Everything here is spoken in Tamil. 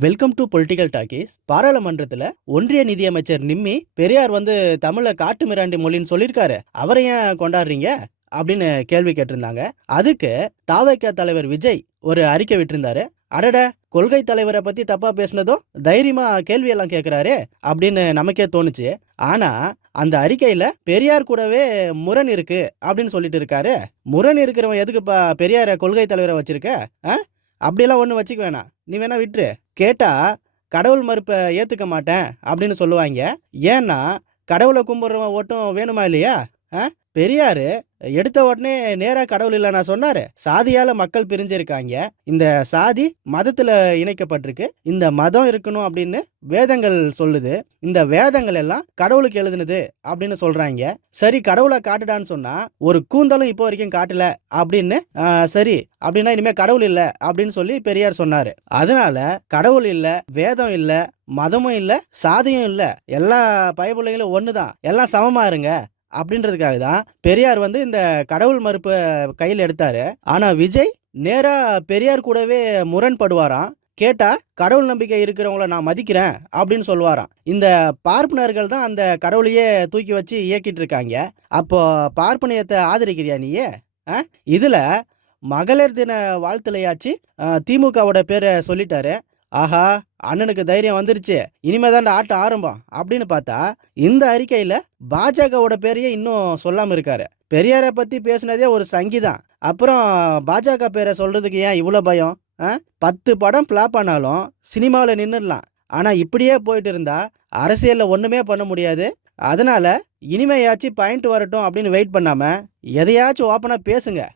வெல்கம் டு பொலிட்டிக்கல் டாக்கீஸ் பாராளுமன்றத்தில் ஒன்றிய நிதியமைச்சர் நிம்மி பெரியார் வந்து தமிழை காட்டு மிராண்டி மொழின்னு சொல்லியிருக்காரு. அவரை ஏன் கொண்டாடுறீங்க? அப்படின்னு கேள்வி கேட்டிருந்தாங்க. அதுக்கு தாவைக்கா தலைவர் விஜய் ஒரு அறிக்கை விட்டிருந்தாரு. அடட கொள்கை தலைவரை பத்தி தப்பா பேசினதும் தைரியமா கேள்வியெல்லாம் கேட்குறாரு கேட்கிறாரு அப்படின்னு நமக்கே தோணுச்சு. ஆனா அந்த அறிக்கையில பெரியார் கூடவே முரண் இருக்கு அப்படின்னு சொல்லிட்டு இருக்காரு. முரண் இருக்கிறவன் எதுக்குப்பா பெரியார கொள்கை தலைவரை வச்சிருக்க? ஆ? அப்படியெல்லாம் ஒன்றும் வச்சுக்க வேணாம். நீ வேணா விட்டுரு. கேட்டால் கடவுள் மறுப்பை ஏற்றுக்க மாட்டேன் அப்படின்னு சொல்லுவாங்க. ஏன்னா கடவுளை கும்பிட்றவன் ஓட்டும் வேணுமா இல்லையா? பெரியாரு எடுத்த உடனே நேரா கடவுள் இல்லை நான் சொன்னாரு சாதியால மக்கள் பிரிஞ்சிருக்காங்க. இந்த சாதி மதத்துல இணைக்கப்பட்டிருக்கு. இந்த மதம் இருக்கணும் அப்படின்னு வேதங்கள் சொல்லுது. இந்த வேதங்கள் எல்லாம் கடவுளுக்கு எழுதுனது அப்படின்னு சொல்றாங்க. சரி கடவுளை காட்டுடான்னு சொன்னா ஒரு கூந்தலும் இப்போ வரைக்கும் காட்டல அப்படின்னு சரி அப்படின்னா இனிமே கடவுள் இல்லை அப்படின்னு சொல்லி பெரியார் சொன்னாரு. அதனால கடவுள் இல்ல வேதம் இல்ல மதமும் இல்ல சாதியும் இல்ல எல்லா பயபுள்ளைகளும் ஒண்ணுதான். எல்லாம் சமமா இருங்க. அப்படின்றதுக்காக தான் பெரியார் வந்து இந்த கடவுள் மறுப்பை கையில் எடுத்தார். ஆனால் விஜய் நேராக பெரியார் கூடவே முரண்படுவாராம். கேட்டால் கடவுள் நம்பிக்கை இருக்கிறவங்கள நான் மதிக்கிறேன் அப்படின்னு சொல்லுவாராம் இந்த பார்ப்பனர்கள் தான் அந்த கடவுளையே தூக்கி வச்சு இயக்கிட்டு இருக்காங்க. அப்போ பார்ப்பனியத்தை ஆதரிக்கிறியா நீயே? ஆ? மகளிர் தின வாழ்த்துலையாச்சு திமுகவோட பேரை சொல்லிட்டாரு. ஆஹா அண்ணனுக்கு தைரியம் வந்துருச்சு. இனிமே தான் ஆட்டம் ஆரம்பம். அப்படின்னு பார்த்தா இந்த அறிக்கையில பாஜகவோட பேரையே இன்னும் சொல்லாம இருக்காரு. பெரியாரை பத்தி பேசுனதே ஒரு சங்கிதான் அப்புறம் பாஜக பேரை சொல்றதுக்கு ஏன் இவ்வளோ பயம்? ஆ? பத்து படம் ஃப்ளாப் ஆனாலும் சினிமாவில் நின்றுடலாம் ஆனால் இப்படியே போயிட்டு இருந்தா அரசியலில் ஒன்றுமே பண்ண முடியாது. அதனால இனிமையாச்சும் பாயிண்ட் வரட்டும் அப்படின்னு வெயிட் பண்ணாமல் எதையாச்சும் ஓப்பனாக பேசுங்க.